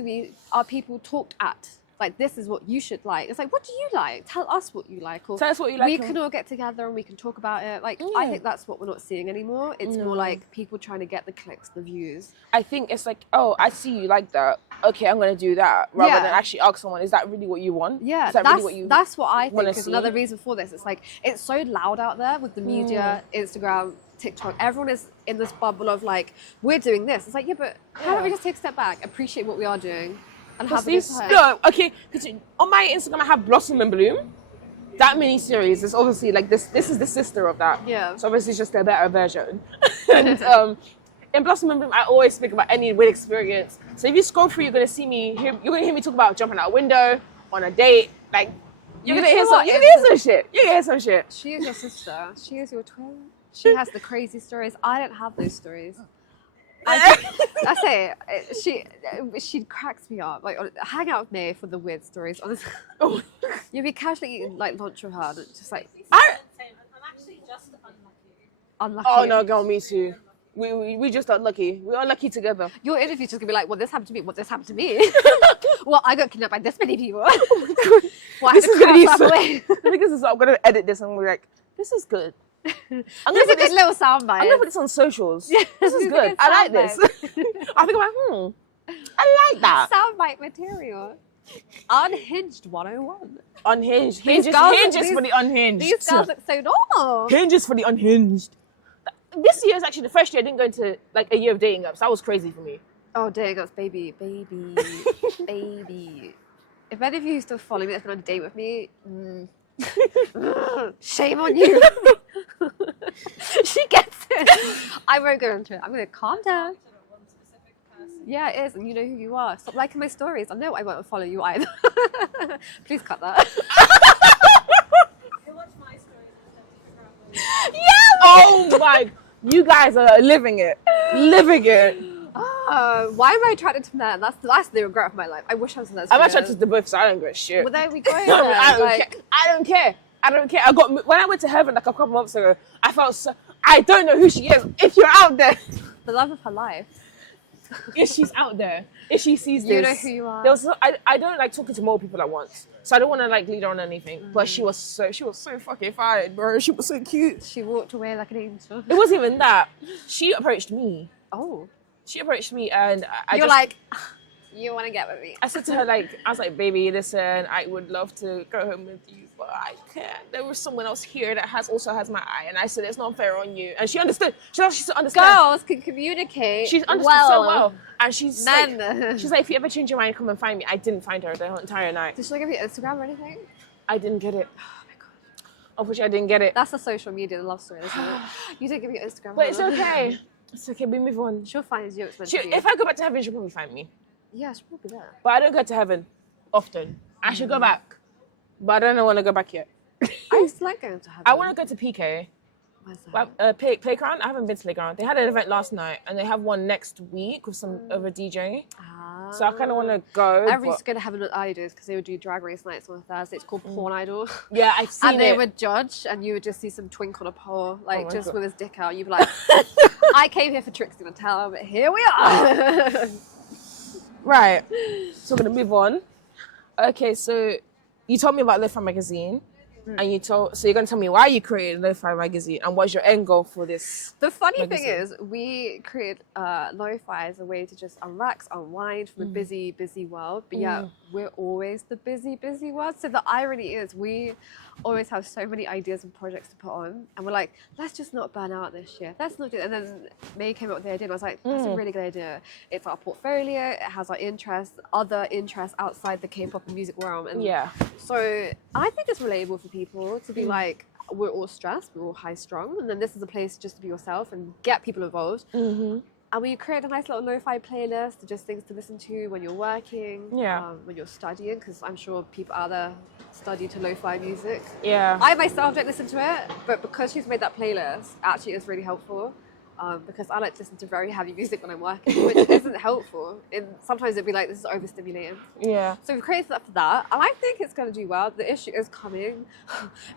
are people talked at? Like, this is what you should like. It's like, what do you like? Tell us what you like. Or tell us what you like. We can all get together and we can talk about it. Like, I think that's what we're not seeing anymore. It's more like people trying to get the clicks, the views. I think it's like, oh, I see you like that. Okay, I'm going to do that. Rather than actually ask someone, is that really what you want? Yeah, that's what I think is another reason for this. It's like, it's so loud out there with the media, Instagram, TikTok. Everyone is in this bubble of like, we're doing this. It's like, but how don't we just take a step back, appreciate what we are doing? And have this okay, because on my Instagram I have Blossom and Bloom. That mini series is obviously like this is the sister of that. Yeah. So obviously it's just a better version. And in Blossom and Bloom I always speak about any weird experience. So if you scroll through, you're gonna hear me talk about jumping out a window, on a date, like you're gonna hear some shit. You're gonna hear some shit. She is your sister. She is your twin. She has the crazy stories. I don't have those stories. I say she cracks me up. Like, hang out with me for the weird stories. Honestly, You'll be casually eating like lunch with her, and it's just like I, I'm actually just unlucky. oh no, girl, me too. We just unlucky. We're unlucky together. Your interview's just gonna be like, well, this happened to me. Well, this happened to me. Well, I got kidnapped by this many people. Well, I had This to is gonna be crash so, away. I think this is. I'm gonna edit this and we're like, this is good. I'm gonna There's a put good this. little soundbite. I'm gonna put this on socials. Yeah, This is it's a good. good I like this. I think I'm like, I like that. soundbite material. Unhinged 101. Unhinged. These Hinges, girls- hinges these- for the unhinged. These girls look so normal. Hinges for the unhinged. This year is actually the first year I didn't go into like a year of dating apps. That was crazy for me. Oh, dang, that's baby. Baby. If any of you still follow me that's been on a date with me, shame on you. She gets it. I won't go into it. I'm going to calm down. Yeah, it is, and you know who you are. Stop liking my stories. I know I won't follow you either. Please cut that. You watch my stories Yeah. Oh my! You guys are living it. Living it. Why am I attracted to men? That's the regret of my life. I wish I was a lesbian. I'm attracted to both, so I don't give a shit. Well, there we go. I then. don't Like, care. I don't care. I don't care. I got when I went to heaven like a couple months ago. I felt so. I don't know who she is. If you're out there, the love of her life. if she's out there, if she sees You this, know who you are. There was, I don't like talking to more people at once, so I don't want to like lead her on anything. But she was so fucking fine, bro. She was so cute. She walked away like an angel. It wasn't even that. She approached me. Oh. She approached me, and I You're just, like, you want to get with me? I said to her like, I was like, baby, listen, I would love to go home with you, but I can't. There was someone else here that also has my eye, and I said it's not fair on you. And she understood. She understood. Girls can communicate. She's understood well. so well, and she's Men. like, if you ever change your mind, come and find me. I didn't find her the whole entire night. Did she give you Instagram or anything? I didn't get it. Oh my god. Unfortunately, I didn't get it. That's the social media, the love story, isn't it? You didn't give me your Instagram. But it's huh? okay. It's okay. We move on. She'll find you. It's meant to be. If I go back to heaven, she'll probably find me. Yeah, she'll probably be there. But I don't go to heaven often. I should go back, but I don't want to go back yet. I used to like going to heaven. I want to go to PK. Where's that? Well, Playground. I haven't been to Playground. They had an event last night, and they have one next week with some other DJ. So I kind of want to go. I used but- to go to Heaven at Idols because they would do drag race nights on a Thursday. It's called Porn Idol. Yeah, I've seen And they it. would judge, and you would just see some twink on a pole, like my just God. with his dick out. You'd be like, I came here for Trixie Mattel, but here we are. Right. So we're gonna move on. Okay, so you told me about Lo-Fi magazine, and so you're gonna tell me why you created Lo-Fi magazine and what's your end goal for this. The funny thing magazine. is, we created Lo-Fi as a way to just relax, unwind from the busy, busy world. But yeah, we're always the busy, busy world. So the irony is, we always have so many ideas and projects to put on, and we're like, let's just not burn out this year. Let's not do it. And then May came up with the idea, and I was like, that's a really good idea. It's our portfolio. It has our interests, other interests outside the K-pop and music realm. And Yeah. so I think it's relatable for people to be like, we're all stressed, we're all high strung, and then this is a place just to be yourself and get people involved. And we create a nice little lo-fi playlist of just things to listen to when you're working, when you're studying, because I'm sure people out there study to lo-fi music. Yeah. I myself don't listen to it, but because she's made that playlist, actually it's really helpful. Because I like to listen to very heavy music when I'm working, which isn't helpful. Sometimes it'd be like, this is overstimulating. Yeah. So we've created that for that, and I think it's going to do well. The issue is coming.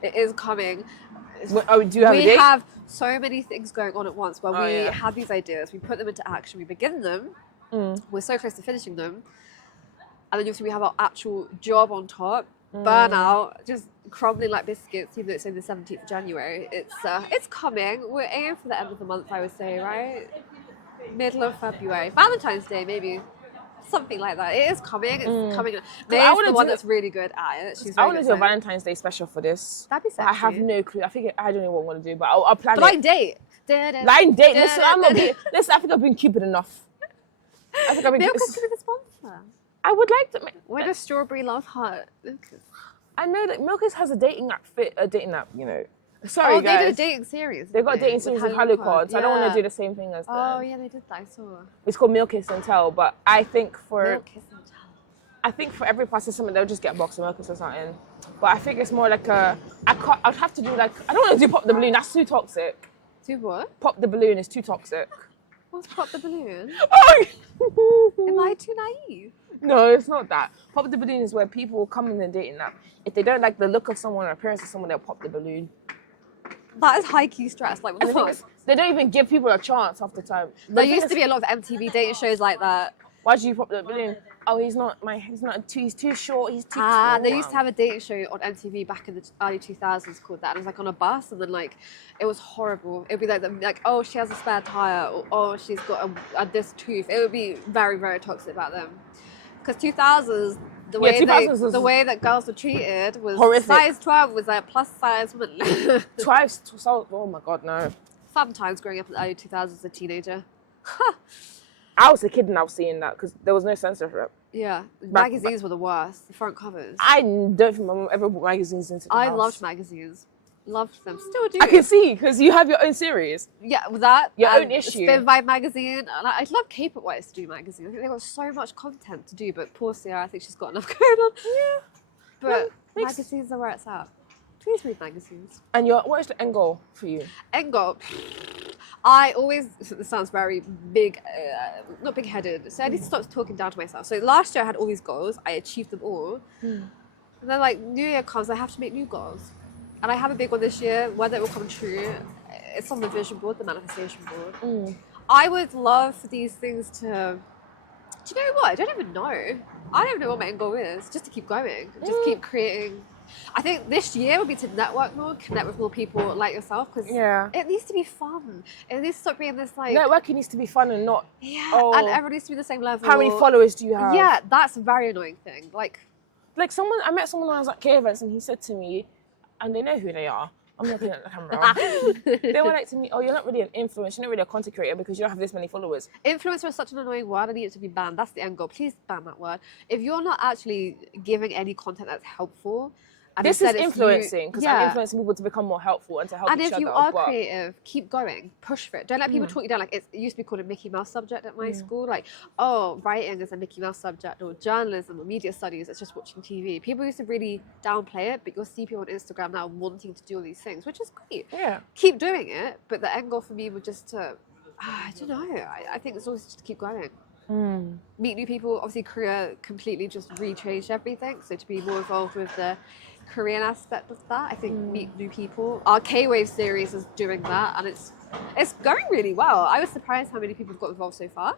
It is coming. Oh, do you have a We date? have so many things going on at once where we yeah. have these ideas, we put them into action, we begin them, we're so close to finishing them, and then obviously we have our actual job on top, burnout, just crumbling like biscuits, even though it's only the 17th of January. It's coming. We're aiming for the end of the month, I would say, right? Middle of February. Valentine's Day, maybe. Something like that. It is coming. It's coming. May I is wanna the one do- that's really good at it. She's I very want to good do a at it. Valentine's Day special for this. That'd be I have sexy. no clue. I don't know what I want to do, but I'll plan it. Blind date. Blind date. Listen, listen, I think I've been Cupid enough. I think I've been Milk Cupid. could be the sponsor. I would like to. Where does Strawberry Love Heart? Lucas. I know that Milkis has a dating app, you know. Sorry, Oh, guys. they did a dating series. They've got a didn't dating series with Halucod, so I don't want to do the same thing as them. Oh, yeah, they did that. I saw. It's called Milkis and Tell, but I think for Milk, kiss and tell. I think for every participant they'll just get a box of Milkis or something. But I think it's more like I'd have to do like I don't want to do Pop the Balloon. That's too toxic. Do what? Pop the Balloon is too toxic. What's Pop the Balloon? Oh! Am I too naive? No, it's not that. Pop the balloon is where people come in the dating app. If they don't like the look of someone or appearance of someone, they'll pop the balloon. That is high-key stress. Like, what And the the thing fuck? is, they don't even give people a chance half the time. There used to be a lot of MTV dating shows like that. Why did you pop the balloon? Oh, he's too short, he's too tall. They used to have a dating show on MTV back in the early 2000s called that. It was like on a bus, and then like it was horrible. It would be like oh, she has a spare tire, or oh, she's got this tooth. It would be very, very toxic about them. Because 2000s, the way that girls were treated was horrific. Size 12 was like plus size women. Oh my god, no. Sometimes growing up in the early 2000s as a teenager. I was a kid and I was seeing that because there was no censorship. Yeah, magazines were the worst. The front covers. I don't think my mum ever brought magazines into the house. I loved magazines. Loved them. Still do. I can see because you have your own series. Yeah, with that. Your and own issue. Spin Vibe magazine. And I love Cape at White's to do magazine. I think they've got so much content to do, but poor Sierra, I think she's got enough going on. Yeah. But magazines are where it's at. Please read magazines. And what is the end goal for you? End goal. I always, this sounds very big, not big-headed, so I need to stop talking down to myself. So last year I had all these goals, I achieved them all. And then like New Year comes, I have to make new goals. And I have a big one this year, whether it will come true, it's on the vision board, the manifestation board. I would love for these things to, do you know what? I don't even know. I don't even know what my end goal is, just to keep going, just keep creating. I think this year would be to network more, connect with more people like yourself, because it needs to be fun. It needs to stop being this like... Networking needs to be fun and not... and everyone needs to be the same level. How many followers do you have? Yeah, that's a very annoying thing. Like I met someone when I was at K events and he said to me, and they know who they are. I'm looking at the camera. They were like to me, oh, you're not really an influencer, you're not really a content creator because you don't have this many followers. Influencer is such an annoying word. I need it to be banned. That's the end goal. Please ban that word. If you're not actually giving any content that's helpful, and this is influencing because I'm influencing people to become more helpful and to help each other. And if you are creative, keep going, push for it. Don't let people talk you down. Like it used to be called a Mickey Mouse subject at my school. Like, oh, writing is a Mickey Mouse subject, or journalism or media studies, it's just watching TV. People used to really downplay it, but you'll see people on Instagram now wanting to do all these things, which is great. Yeah. Keep doing it, but the end goal for me was just to, I don't know, I think it's always just to keep going. Meet new people. Obviously, Korea completely just rechanged everything. So to be more involved with the Korean aspect of that, I think meet new people. Our K-Wave series is doing that, and it's going really well. I was surprised how many people have got involved so far.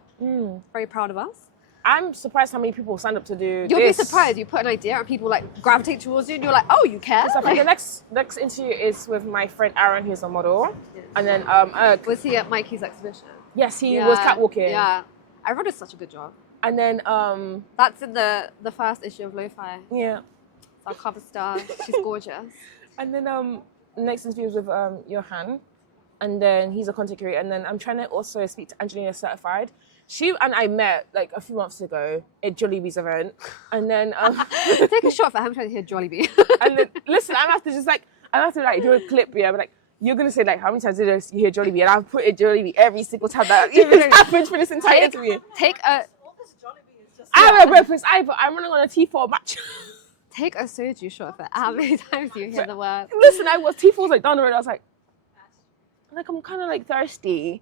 Very proud of us. I'm surprised how many people signed up to do You'll be surprised. You put an idea and people like gravitate towards you, and you're like, oh, you care? So I think the next interview is with my friend Aaron, who's a model, and then was he at Mikey's exhibition? Yes, he was catwalking. Yeah, everyone did such a good job. And then that's in the first issue of Lo-Fi. Yeah. It's our cover star. She's gorgeous. And then the next interview is with Johan, and then he's a content creator. And then I'm trying to also speak to Angelina Certified. She and I met like a few months ago at Jollibee's event, and then take a shot for him trying to hear Jollibee. And then listen, I have to do a clip, yeah, but like you're gonna say like how many times did you hear Jollibee, and I've put it Jollibee every single time that even happened for this entire interview. I have a breakfast. I'm running on a T4 match. Take a soju shot for how many times you hear the word. Listen, T4 was like down the road. I was like I'm kind of like thirsty.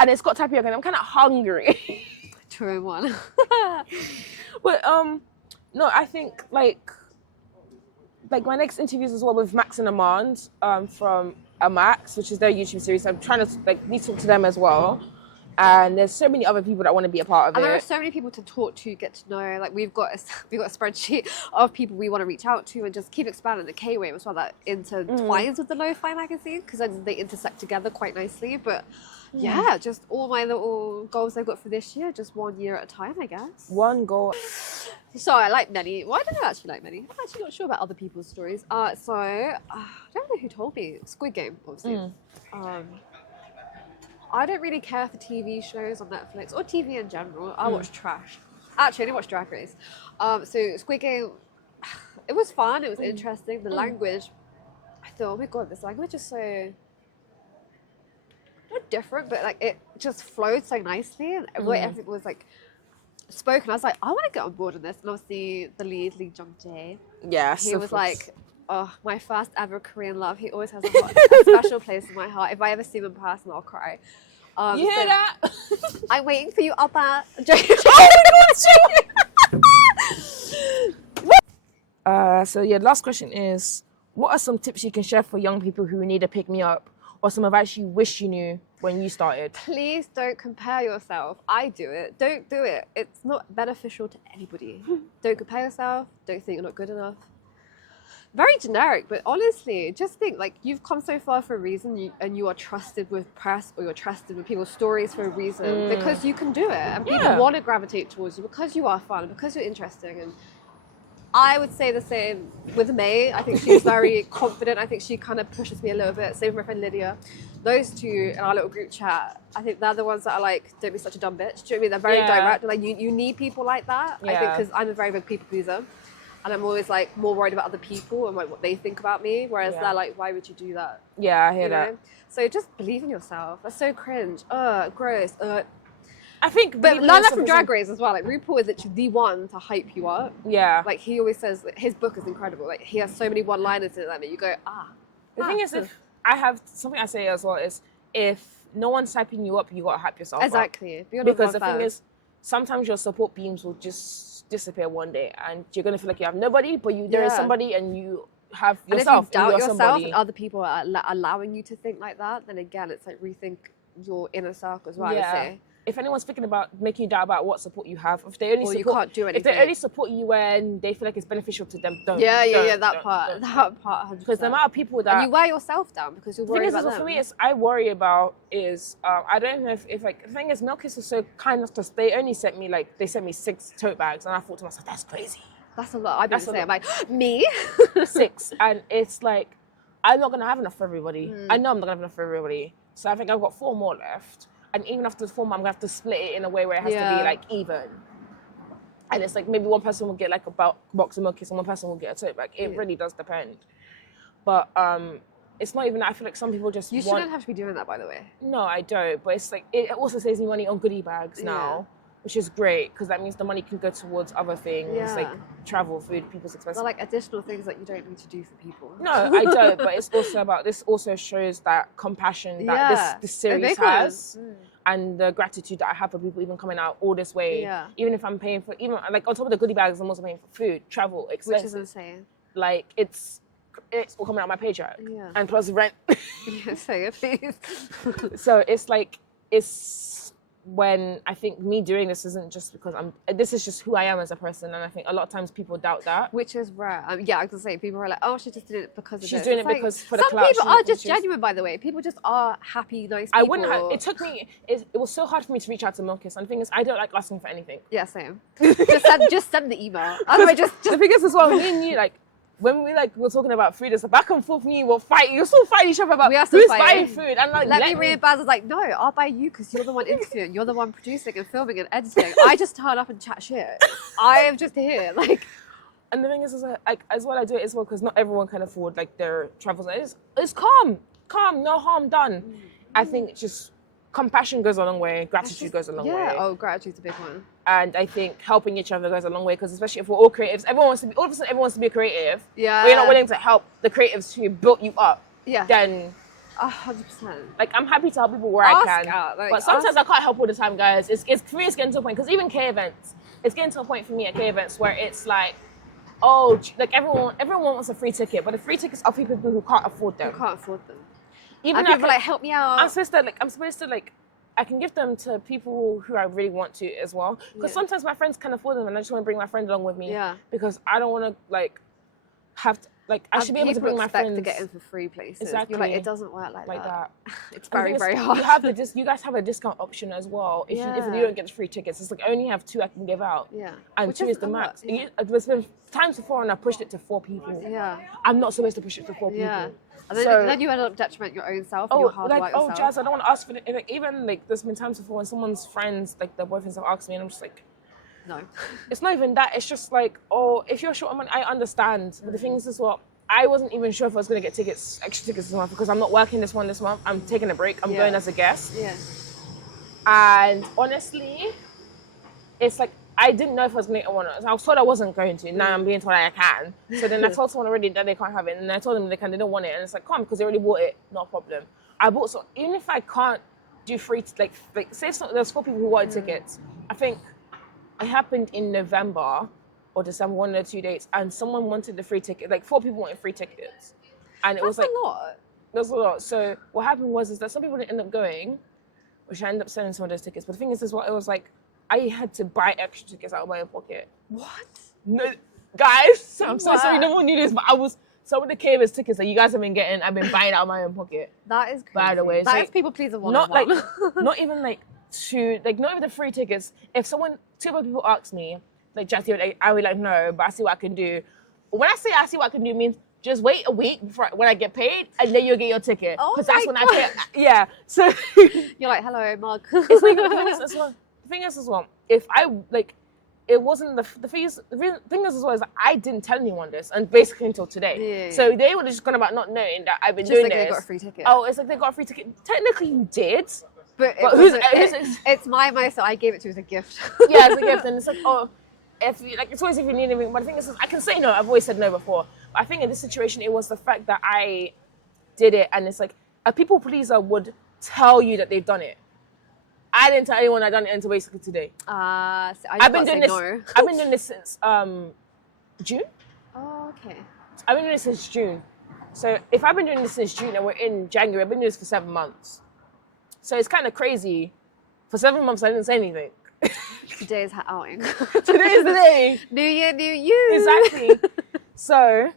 And it's got tapioca and I'm kind of hungry. 2 in 1. But no, I think like my next interviews as well with Max and Amand from Max, which is their YouTube series. I'm trying to like talk to them as well. And there's so many other people that want to be a part of it. And there are so many people to talk to, get to know. Like we've got a spreadsheet of people we want to reach out to and just keep expanding the K-Wave as well. That intertwines with the Lo-Fi magazine because then they intersect together quite nicely. But yeah, just all my little goals I've got for this year, just 1 year at a time, I guess. One goal. So I like many. Well, I don't actually like many. I'm actually not sure about other people's stories. I don't know who told me. Squid Game, obviously. I don't really care for TV shows on Netflix or TV in general. I watch trash. Actually, I only watch Drag Race. So Squid Game, it was fun. It was interesting. The language, I thought, oh my god, this language is so not different, but like it just flowed so nicely, and everything was like spoken. I was like, I want to get on board on this. And obviously, the lead, Lee Jung Jae, he was like, oh, my first ever Korean love. He always has a special place in my heart. If I ever see him in person, I'll cry. You hear that? I'm waiting for you, Upper. So yeah, last question is, what are some tips you can share for young people who need to pick me up, or some advice you wish you knew when you started? Please don't compare yourself. I do it. Don't do it. It's not beneficial to anybody. Don't compare yourself. Don't think you're not good enough. Very generic, but honestly, just think like you've come so far for a reason, and you are trusted with press, or you're trusted with people's stories for a reason, because you can do it, and people want to gravitate towards you because you are fun, because you're interesting. And I would say the same with May. I think she's very confident. I think she kind of pushes me a little bit. Same with my friend Lydia. Those two in our little group chat, I think they're the ones that are like, don't be such a dumb bitch. Do you know what I mean? They're very direct. Like you need people like that. I think because I'm a very big people pleaser. And I'm always like more worried about other people and like what they think about me. Whereas they're like, why would you do that? Yeah, I hear that. Know? So just believe in yourself. That's so cringe. Gross. I think, but learn that from Drag Race as well. Like RuPaul is literally the one to hype you up. Yeah. Like he always says, his book is incredible. Like he has so many one-liners in it that you go, The thing is, if I have something I say as well is, if no one's hyping you up, you gotta hype yourself exactly. up. Because the thing is, sometimes your support beams will just disappear one day, and you're gonna feel like you have nobody, but there is somebody, and you have yourself. And if you doubt yourself somebody. and other people are allowing you to think like that, then again, it's like rethink your inner circle as well. I would say. If anyone's thinking about making you doubt about what support you have, if they only support, you can't do anything. If they only support you when they feel like it's beneficial to them, don't. That part, 100%. Because the amount of people that and you wear yourself down because you're worried about them. For me, I worry about is I don't know if like the thing is, Milkis was so kind of just, they only sent me 6 tote bags, and I thought to myself, that's crazy. That's a lot. I've been saying, I'm like, me 6, and it's like I'm not gonna have enough for everybody. I know I'm not gonna have enough for everybody, so I think I've got 4 more left. And even after the 4 more, I'm gonna have to split it in a way where it has to be like even. And it's like maybe one person will get like a box of Milkis and one person will get a tote bag. It really does depend. But it's not even that. I feel like some people just shouldn't have to be doing that, by the way. No, I don't. But it's like, it also saves me money on goodie bags now, which is great because that means the money can go towards other things like travel, food, people's expenses. They're like additional things that you don't need to do for people. No, I don't. But it's also about, this also shows that compassion that this series has. And the gratitude that I have for people even coming out all this way. Yeah. Even if I'm paying for, even like on top of the goodie bags, I'm also paying for food, travel, expenses. Which is insane. Like it's all coming out of my paycheck. Yeah. And plus rent. Say it, please. So it's like, it's when I think me doing this isn't just because this is just who I am as a person. And I think a lot of times people doubt that. Which is rare. Yeah, I was going to say, people are like, oh, she just did it because of She's doing it because for the some clout. Some people are just genuine, by the way. People just are happy, nice people. I wouldn't have, it took me, it was so hard for me to reach out to Milkis. And the thing is, I don't like asking for anything. Yeah, same. just send the email. Otherwise, just the thing is as well, me and you, like, when we were talking about food, it's a back and forth. Me, we'll fight. You'll still fight each other about who's buying food. And like, let me read. Baz was like, no, I'll buy you because you're the one interviewing. You're the one producing and filming and editing. I just turn up and chat shit. I am just here, like. And the thing is like, as well, I do it as well because not everyone can afford like their travels. It's calm, no harm done. I think it's just compassion goes a long way. Gratitude goes a long way. Yeah. Gratitude's a big one. And I think helping each other goes a long way because especially if we're all creatives, all of a sudden everyone wants to be a creative. Yeah. But you're not willing to help the creatives who built you up. Yeah. Then 100%. Like I'm happy to help people where I can. But sometimes I can't help all the time, guys. It's for me, it's getting to a point because even K events, it's getting to a point for me at K events where it's like, oh, like everyone wants a free ticket, but the free tickets are for people who can't afford them. Who can't afford them. Even people like, help me out. I'm supposed to I can give them to people who I really want to as well. Because sometimes my friends can afford them and I just want to bring my friend along with me. Yeah. Because I don't want to have to, I should be able to bring my friends. To get in for free places. Exactly. You're like, it doesn't work like that. It's very, very hard. You guys have a discount option as well. If you don't get the free tickets, it's like I only have 2 I can give out. Yeah. And 2 is the max. There's been times before and I pushed it to 4 people. Yeah. I'm not supposed to push it to 4 people. Yeah. And then you end up detriment your own self. And your hard work yourself. Jazz, I don't want to ask for it. Even there's been times before when someone's friends, like their boyfriends, have asked me, and I'm just like, no. It's not even that. It's just like, if you're short on money, I understand. But the thing is, I wasn't even sure if I was going to get extra tickets this month because I'm not working this month. I'm taking a break. I'm going as a guest. Yeah. And honestly, it's like, I didn't know if I was going to get one. I was told I wasn't going to. Now I'm being told I can. So then I told someone already that they can't have it. And I told them they don't want it. And it's like, come, because they already bought it. No problem. I bought even if I can't do free, like say there's 4 people who wanted tickets. I think it happened in November or December, one of the 2 dates, and someone wanted the free ticket. Like 4 people wanted free tickets, and it was like a lot. There's a lot. So what happened was that some people didn't end up going, which I ended up selling some of those tickets. But the thing is what it was like, I had to buy extra tickets out of my own pocket. What? No, guys, I'm so sorry, no one knew this, but some of the Kavers tickets that you guys have been getting, I've been buying out of my own pocket. That is crazy. By the way, that so is people pleaser one. Not not even like not even the free tickets. If 2 other people ask me, like, Jackie, like, I would like, no, but I see what I can do. When I say I see what I can do, means just wait a week before when I get paid, and then you'll get your ticket. Oh Because that's my when I pay. Yeah. So you're like, hello, Mug. it's like the thing is as well. If I like, it wasn't the thing is as well is that I didn't tell anyone this, and basically until today. Yeah. So they would have just gone about not knowing that I've been Just doing like this. they got a free ticket. Oh, it's like they got a free ticket. Technically, you did. But it's my so I gave it to you as a gift. Yeah, it's a gift, and it's like, oh, if you, like, it's always if you need anything. But the thing is, I can say no. I've always said no before. But I think in this situation, it was the fact that I did it, and it's like a people pleaser would tell you that they've done it. I didn't tell anyone I'd done it until basically today. So I've been doing this. No. I've been doing this since June. Oh, okay. I've been doing this since June. So if I've been doing this since June and we're in January, I've been doing this for 7 months. So it's kind of crazy. For 7 months, I didn't say anything. Today's hat outing. Today is the day. New year, new you. Exactly. So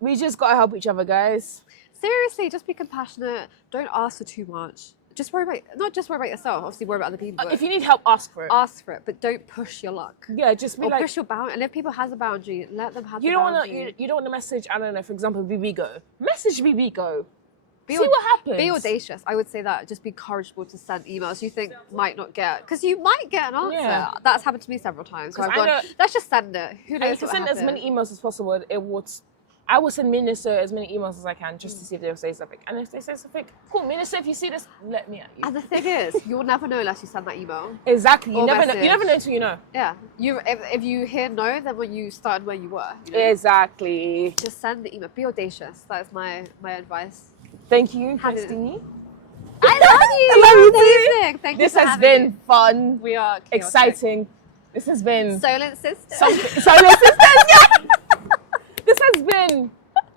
we just gotta help each other, guys. Seriously, just be compassionate. Don't ask for too much. Just not just worry about yourself. Obviously, worry about other people. If you need help, ask for it. Ask for it, but don't push your luck. Yeah, just be Or like. push your boundary. And if people has a boundary, let them have. You the don't want boundary. to. You don't want to message. I don't know. For example, BB Message BB See au- what happens. Be audacious. I would say that. Just be courageable to send emails you think might not get, because you might get an answer. Yeah. That's happened to me several times. Where I've 'Cause I gone, know- let's just send it. Who And knows you can what send as many emails as possible. I will send Minister as many emails as I can just to see if they'll say something. And if they say something, cool, Minister, if you see this, let me at you. And the thing is, you'll never know unless you send that email. Exactly. You Or never know. message. You never know until you know. Yeah. If you hear no, then when you started where you were. You know? Exactly. Just send the email. Be audacious. That is my advice. Thank you, Have it. Christine. I love you. I love you You're amazing. Thank you This for has having been me. fun, We are chaotic. exciting. This has been Solent sister. Silent Sisters. This has been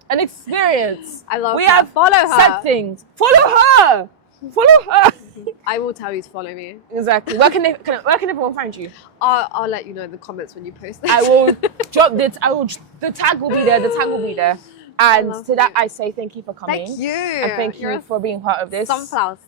an experience. I love We her. have Follow her. said things. Follow her. Follow her. I will tell you to follow me. Exactly. Where can everyone find you? I'll let you know in the comments when you post this. I will drop it. The tag will be there. The tag will be there. And love to that, you. I say thank you for coming. Thank you. And thank You're you for being part of this. Sunflowers.